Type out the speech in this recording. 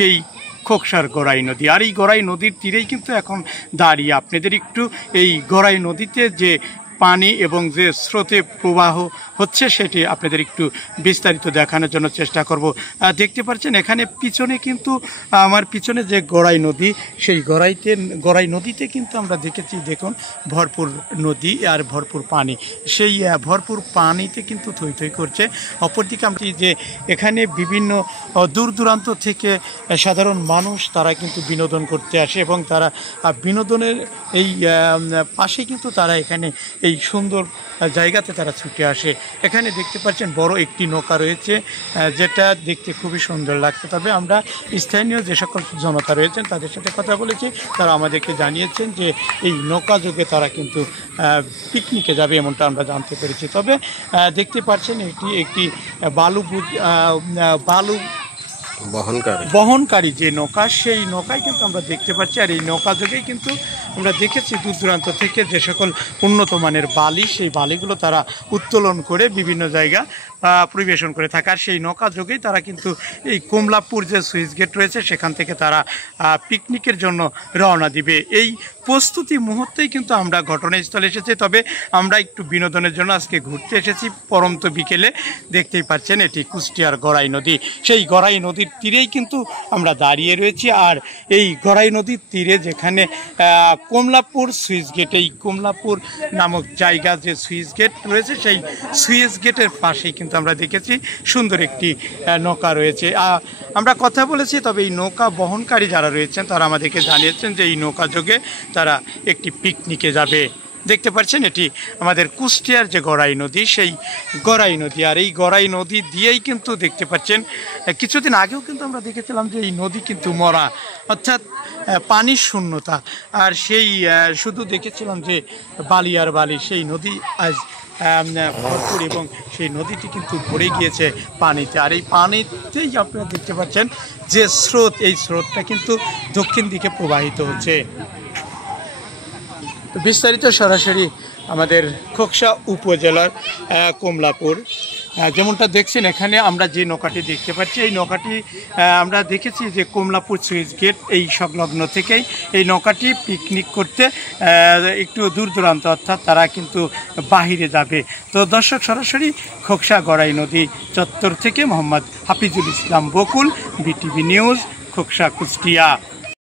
সেই খোকসার গড়াই নদী। আর এই গড়াই নদীর তীরেই কিন্তু এখন দাঁড়িয়ে আপনাদের একটু এই গড়াই নদীতে যে পানি এবং যে স্রোতে প্রবাহ হচ্ছে সেটি আপনাদের একটু বিস্তারিত দেখানোর জন্য চেষ্টা করব। দেখতে পাচ্ছেন এখানে পিছনে কিন্তু আমার পিছনে যে গড়াই নদী, সেই গড়াই নদীতে কিন্তু আমরা দেখেছি, দেখুন ভরপুর নদী আর ভরপুর পানি। সেই ভরপুর পানিতে কিন্তু থই থই করছে। অপরদিকে আমরা যে এখানে বিভিন্ন দূর দূরান্ত থেকে সাধারণ মানুষ তারা কিন্তু বিনোদন করতে আসে এবং তারা বিনোদনের এই পাশে কিন্তু তারা এখানে এই সুন্দর জায়গাতে তারা ছুটে আসে। এখানে দেখতে পাচ্ছেন বড় একটি নৌকা রয়েছে, যেটা দেখতে খুবই সুন্দর লাগছে। তবে আমরা স্থানীয় যে সকল জনতা রয়েছেন তাদের সাথে কথা বলেছি, তারা আমাদেরকে জানিয়েছেন যে এই নৌকা যোগে তারা কিন্তু পিকনিকে যাবে, এমনটা আমরা জানতে পেরেছি। তবে দেখতে পাচ্ছেন এটি একটি বালু বহনকারী যে নৌকা, সেই নৌকায় কিন্তু আমরা দেখতে পাচ্ছি। আর এই নৌকা যোগেই কিন্তু আমরা দেখেছি দূর দূরান্ত থেকে যে সকল উন্নত মানের বালি, সেই বালিগুলো তারা উত্তোলন করে বিভিন্ন জায়গা পরিবেশন করে থাকে। আর সেই নৌকা যোগেই তারা কিন্তু এই কমলাপুর যে সুইচ গেট রয়েছে সেখান থেকে তারা পিকনিকের জন্য রওনা দিবে। এই প্রস্তুতি মুহূর্তেই কিন্তু আমরা ঘটনাস্থলে এসেছি। তবে আমরা একটু বিনোদনের জন্য আজকে ঘুরতে এসেছি পরন্ত বিকেলে। দেখতেই পাচ্ছেন এটি কুষ্টিয়ার গড়াই নদী। সেই গড়াই নদীর তীরেই কিন্তু আমরা দাঁড়িয়ে রয়েছি। আর এই গড়াই নদীর তীরে যেখানে কমলাপুর সুইচ গেট, এই কমলাপুর নামক জায়গা যে সুইচ গেট রয়েছে, সেই সুইচ গেটের পাশেই কিন্তু আমরা দেখেছি সুন্দর একটি নৌকা রয়েছে। আমরা কথা বলেছি, তবে এই নৌকা বহনকারী যারা রয়েছেন তারা আমাদেরকে জানিয়েছেন যে এই নৌকা যোগে তারা একটি পিকনিকে যাবে। দেখতে পাচ্ছেন এটি আমাদের কুষ্টিয়ার যে গড়াই নদী, সেই গড়াই নদী। আর এই গড়াই নদী দিয়েই কিন্তু দেখতে পাচ্ছেন কিছুদিন আগেও কিন্তু আমরা দেখেছিলাম যে এই নদী কিন্তু মরা, অর্থাৎ পানির শূন্যতা। আর সেই শুধু দেখেছিলাম যে বালি আর বালি, সেই নদী আজ ভরপুর এবং সেই নদীটি কিন্তু ভরে গিয়েছে পানিতে। আর এই পানিতেই আপনারা দেখতে পাচ্ছেন যে স্রোত, এই স্রোতটা কিন্তু দক্ষিণ দিকে প্রবাহিত হচ্ছে। তো বিস্তারিত সরাসরি আমাদের খোকসা উপজেলার কমলাপুর, যেমনটা দেখছেন এখানে আমরা যে নৌকাটি দেখতে পাচ্ছি, এই নৌকাটি আমরা দেখেছি যে কমলাপুর সুইচ গেট এই সংলগ্ন থেকেই এই নৌকাটি পিকনিক করতে একটু দূর দূরান্ত, অর্থাৎ তারা কিন্তু বাহিরে যাবে। তো দর্শক, সরাসরি খোকসা গড়াই নদী চত্বর থেকে মোহাম্মদ হাফিজুল ইসলাম বকুল, বিটিভি নিউজ, খোকসা, কুষ্টিয়া।